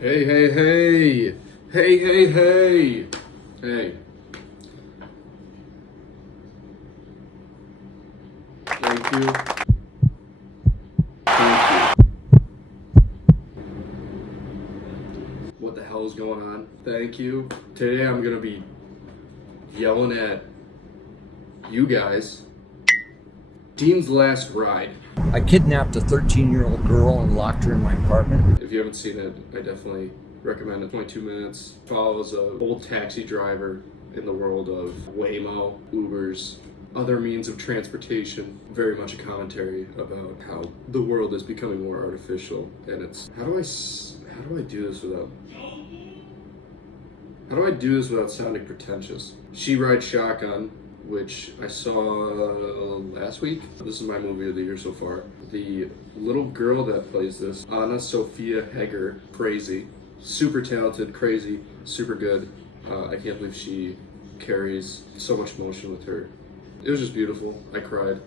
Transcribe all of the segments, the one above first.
Hey, hey, hey! Hey, hey, hey! Hey. Thank you. Thank you. What the hell is going on? Thank you. Today I'm gonna be yelling at you guys. Dean's Last Ride. I kidnapped a 13-year-old girl and locked her in my apartment. If you haven't seen it, I definitely recommend it. 22 minutes. Follows an old taxi driver in the world of Waymo, Ubers, other means of transportation. Very much a commentary about how the world is becoming more artificial. And it's, how do I do this without sounding pretentious? She Rides Shotgun, which I saw last week. This is my movie of the year so far. The little girl that plays this, Anna Sophia Hegger, crazy, super talented, crazy, super good. I can't believe she carries so much emotion with her. It was just beautiful. I cried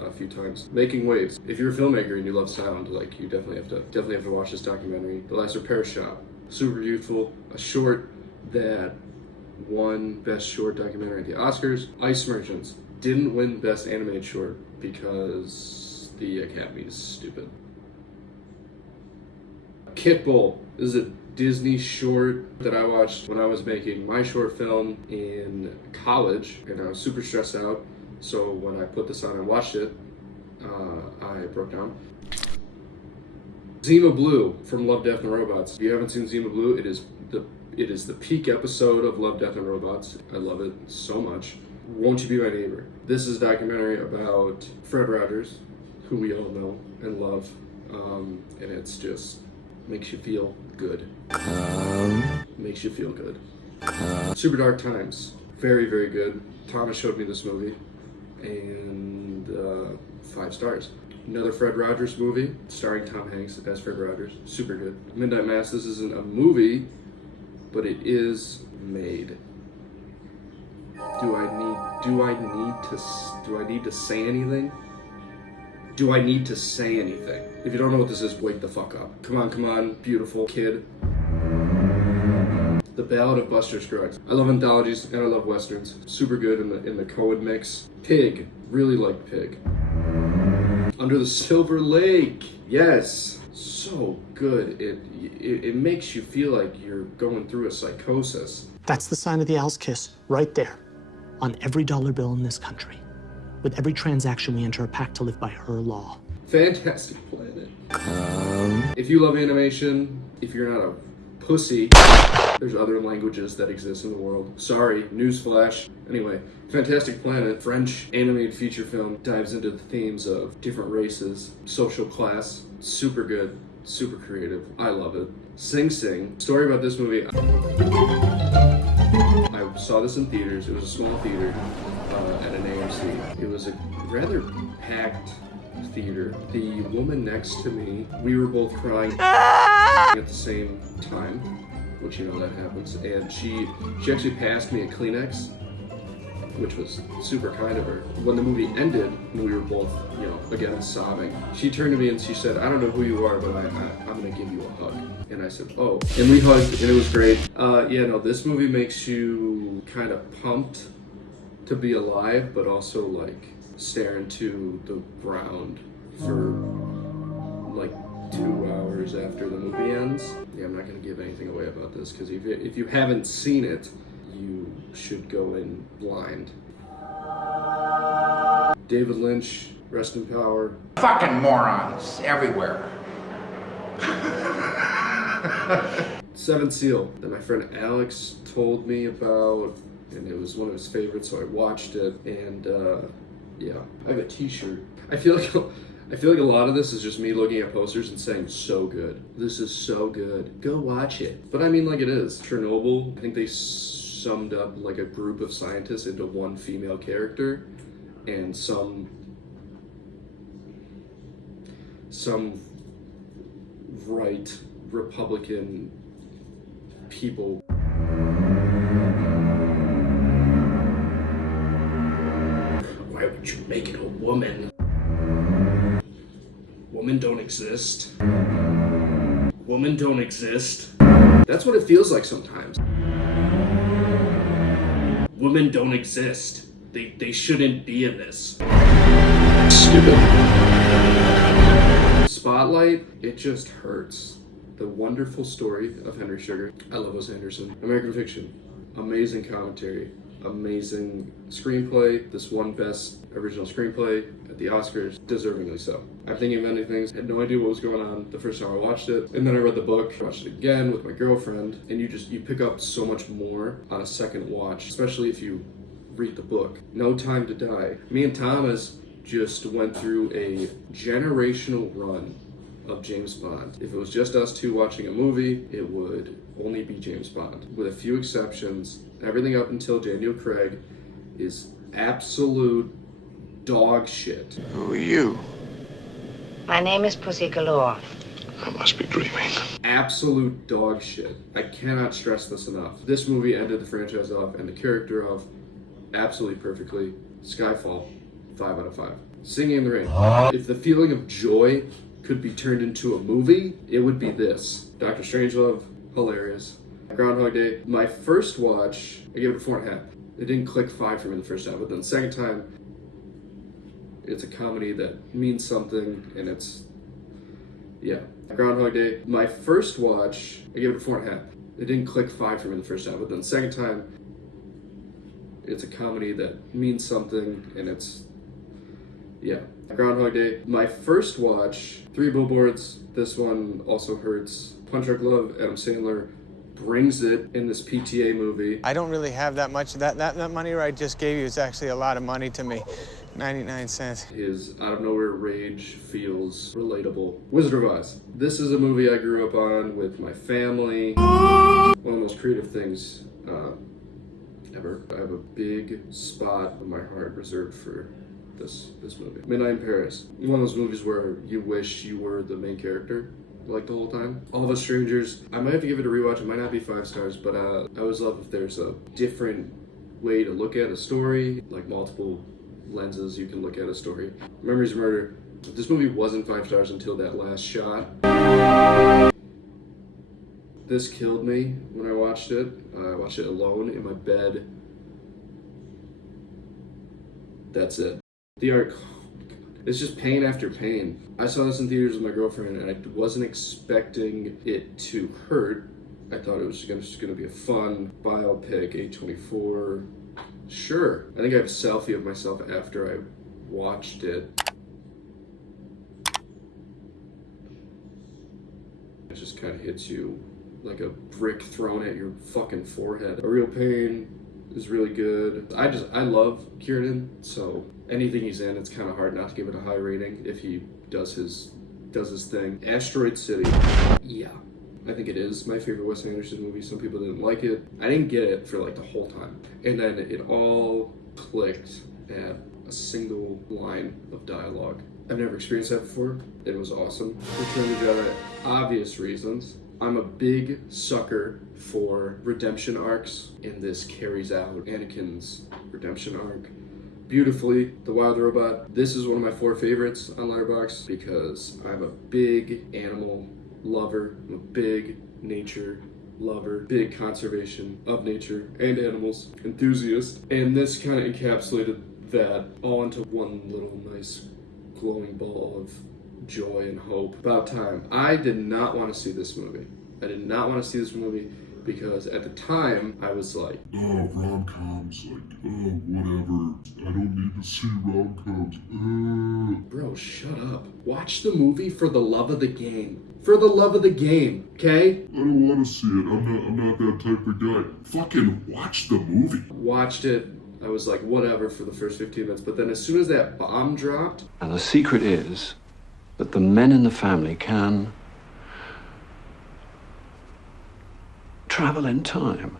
a few times. Making Waves. If you're a filmmaker and you love sound, like, you definitely have to watch this documentary. The Last Repair Shop. Super beautiful. A short that won Best Short Documentary at the Oscars. Ice Merchants didn't win Best Animated Short because the Academy is stupid. Kickball is a Disney short that I watched when I was making my short film in college, and I was super stressed out. So when I put this on and watched it, I broke down. Zima Blue from Love, Death, and Robots. If you haven't seen Zima Blue, it is the peak episode of Love, Death, and Robots. I love it so much. Won't You Be My Neighbor? This is a documentary about Fred Rogers, who we all know and love, and it's just makes you feel good. Makes you feel good. Super Dark Times. Very, very good. Thomas showed me this movie, and 5 stars. Another Fred Rogers movie, starring Tom Hanks as Fred Rogers. Super good. Midnight Mass. This isn't a movie, but it is made. Do I need to say anything? Do I need to say anything? If you don't know what this is, wake the fuck up. Come on, beautiful kid. The Ballad of Buster Scruggs. I love anthologies and I love westerns. Super good in the Coen mix. Pig. Really like Pig. Under the Silver Lake. Yes. So good. It makes you feel like you're going through a psychosis. That's the sign of the Owl's Kiss, right there, on every dollar bill in this country. With every transaction, we enter a pact to live by her law. Fantastic Planet. If you love animation, if you're not a pussy, there's other languages that exist in the world. Sorry, newsflash. Anyway, Fantastic Planet, French animated feature film, dives into the themes of different races, social class. Super good, super creative. I love it. Sing Sing. Story about this movie. I saw this in theaters. It was a small theater at an AMC. It was a rather packed theater. The woman next to me, we were both crying at the same time, which, you know, that happens. And she actually passed me a Kleenex, which was super kind of her. When the movie ended, we were both, you know, again, sobbing. She turned to me and she said, "I don't know who you are, but I'm gonna give you a hug." And I said, "Oh." And we hugged, and it was great. This movie makes you kind of pumped to be alive, but also, like, stare into the ground for, like, 2 hours after the movie ends. Yeah, I'm not gonna give anything away about this, because if you haven't seen it, you should go in blind. David Lynch, rest in power. Fucking morons everywhere. Seventh Seal, that my friend Alex told me about, and it was one of his favorites, so I watched it, and yeah, I have a t-shirt. I feel like a lot of this is just me looking at posters and saying, so good. This is so good. Go watch it. But I mean, like, it is. Chernobyl, I think they summed up like a group of scientists into one female character, and some right Republican people. Why would you make it a woman? Women don't exist. Women don't exist. That's what it feels like sometimes. Women don't exist. They shouldn't be in this. Stupid. Spotlight, it just hurts. The wonderful story of Henry Sugar. I love Wes Anderson. American Fiction, amazing commentary, amazing screenplay. This won Best Original Screenplay at the Oscars, deservingly so. I'm thinking of many things. I had no idea what was going on the first time I watched it, and then I read the book, watched it again with my girlfriend, and you pick up so much more on a second watch, especially if you read the book. No Time to Die. Me and Thomas just went through a generational run of James Bond. If it was just us two watching a movie, it would only be James Bond. With a few exceptions, everything up until Daniel Craig is absolute dog shit. Who are you? My name is Pussy Galore. I must be dreaming. Absolute dog shit. I cannot stress this enough. This movie ended the franchise off and the character off absolutely perfectly. Skyfall, 5 out of 5. Singing in the Rain. If the feeling of joy could be turned into a movie, it would be this. Dr. Strangelove, hilarious. Groundhog Day, my first watch, I gave it a 4.5. It didn't click 5 for me the first time, but then the second time, it's a comedy that means something, and it's, yeah. Groundhog Day, my first watch, I gave it a 4.5. It didn't click 5 for me the first time, but then the second time, it's a comedy that means something, and it's, yeah. Groundhog Day, my first watch, 3 Billboards, this one also hurts. Punch Drunk Love, Adam Sandler brings it in this PTA movie. I don't really have that much. That money I just gave you is actually a lot of money to me. 99 cents. His out of nowhere rage feels relatable. Wizard of Oz. This is a movie I grew up on with my family. One of the most creative things ever. I have a big spot in my heart reserved for this movie. Midnight in Paris. One of those movies where you wish you were the main character, like the whole time. All of Us Strangers. I might have to give it a rewatch. It might not be 5 stars, but I always love if there's a different way to look at a story, like multiple lenses you can look at a story. Memories of Murder. This movie wasn't 5 stars until that last shot. This killed me when I watched it. I watched it alone in my bed. That's it. The art, it's just pain after pain. I saw this in theaters with my girlfriend, and I wasn't expecting it to hurt. I thought it was just gonna be a fun biopic, A24. Sure. I think I have a selfie of myself after I watched it. It just kind of hits you like a brick thrown at your fucking forehead. A Real Pain is really good. I love Kiernan, so anything he's in, it's kind of hard not to give it a high rating if he does his thing. Asteroid City. Yeah. I think it is my favorite Wes Anderson movie. Some people didn't like it. I didn't get it for like the whole time. And then it all clicked at a single line of dialogue. I've never experienced that before. It was awesome. Return of the Jedi, obvious reasons. I'm a big sucker for redemption arcs, and this carries out Anakin's redemption arc beautifully. The Wild Robot. This is one of my 4 favorites on Letterboxd because I'm a big animal lover. I'm a big nature lover, big conservation of nature and animals enthusiast, and this kind of encapsulated that all into one little nice glowing ball of joy and hope. About time. I did not want to see this movie. I did not want to see this movie because at the time I was like, oh, rom-coms, like, oh, whatever. I don't need to see rom-coms. Bro, shut up. Watch the movie for the love of the game. For the love of the game, okay? I don't want to see it. I'm not that type of guy. Fucking watch the movie. Watched it. I was like, whatever for the first 15 minutes. But then as soon as that bomb dropped... And the secret is that the men in the family can travel in time.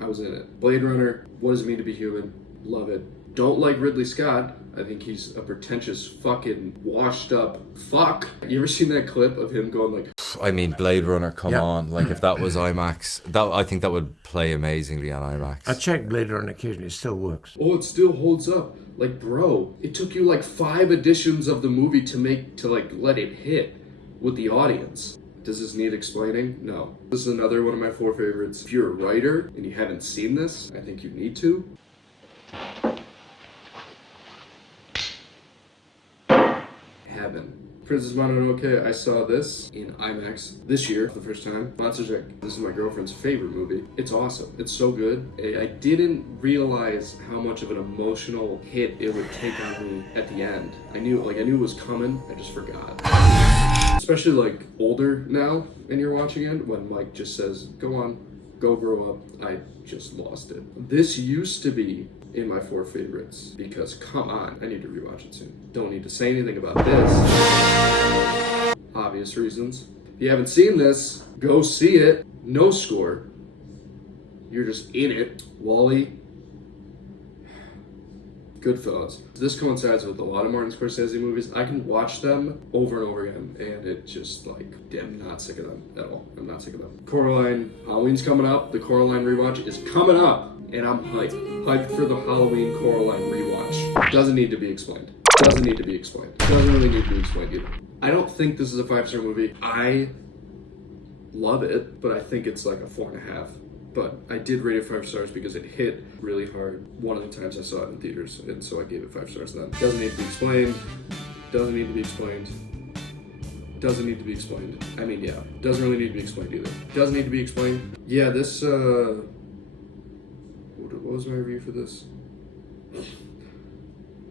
I was in it. Blade Runner, what does it mean to be human? Love it. Don't like Ridley Scott. I think he's a pretentious fucking washed up fuck. You ever seen that clip of him going like... I mean, Blade Runner, come on. Like, if that was IMAX, I think that would play amazingly on IMAX. I check Blade Runner occasionally, it still works. Oh, it still holds up. Like, bro, it took you like 5 editions of the movie to let it hit with the audience. Does this need explaining? No. This is another one of my 4 favorites. If you're a writer and you haven't seen this, I think you need to. Heaven. Princess Mononoke, I saw this in IMAX this year for the first time. Monsters Inc. This is my girlfriend's favorite movie. It's awesome. It's so good. I didn't realize how much of an emotional hit it would take on me at the end. I knew it was coming. I just forgot. Especially like older now, and you're watching it when Mike just says, "Go on, go grow up." I just lost it. This used to be in my 4 favorites because, come on, I need to rewatch it soon. Don't need to say anything about this. Obvious reasons. If you haven't seen this, go see it. No score. You're just in it. Wall-E. GoodFellas. This coincides with a lot of Martin Scorsese movies. I can watch them over and over again, and it just I'm not sick of them at all. I'm not sick of them. Coraline. Halloween's coming up. The Coraline rewatch is coming up. And I'm hyped. Hyped for the Halloween Coraline rewatch. Doesn't need to be explained. Doesn't need to be explained. Doesn't really need to be explained either. I don't think this is a 5-star movie. I love it, but I think it's like a 4.5. But I did rate it 5 stars because it hit really hard one of the times I saw it in theaters, and so I gave it 5 stars then. Doesn't need to be explained. Doesn't need to be explained. Doesn't need to be explained. I mean, yeah. Doesn't really need to be explained either. Doesn't need to be explained. Yeah, this, what was my review for this?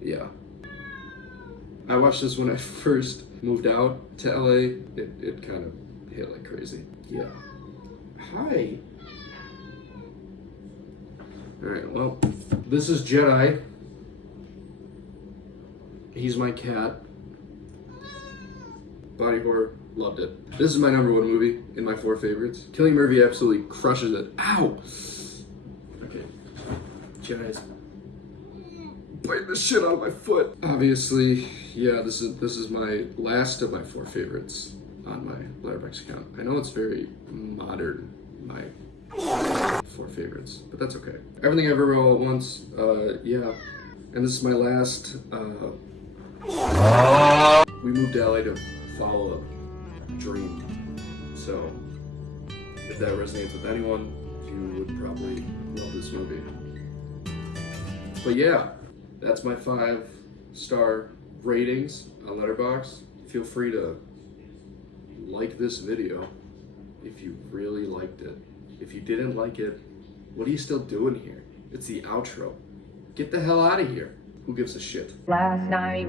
Yeah. I watched this when I first moved out to LA. It kind of hit like crazy. Yeah. Hi. Alright, well, this is Jedi. He's my cat. Body horror, loved it. This is my #1 movie in my 4 favorites. Cillian Murphy absolutely crushes it. Ow! Okay. Jedi's biting the shit out of my foot. Obviously, yeah, this is my last of my 4 favorites on my Letterboxd account. I know it's very modern, my 4 favoriits, but that's okay. Everything Ever All at Once, yeah. And this is my last, we moved to LA to follow a dream. So, if that resonates with anyone, you would probably love this movie. But yeah, that's my 5-star ratings on Letterboxd. Feel free to like this video if you really liked it. If you didn't like it, what are you still doing here? It's the outro. Get the hell out of here. Who gives a shit? Last night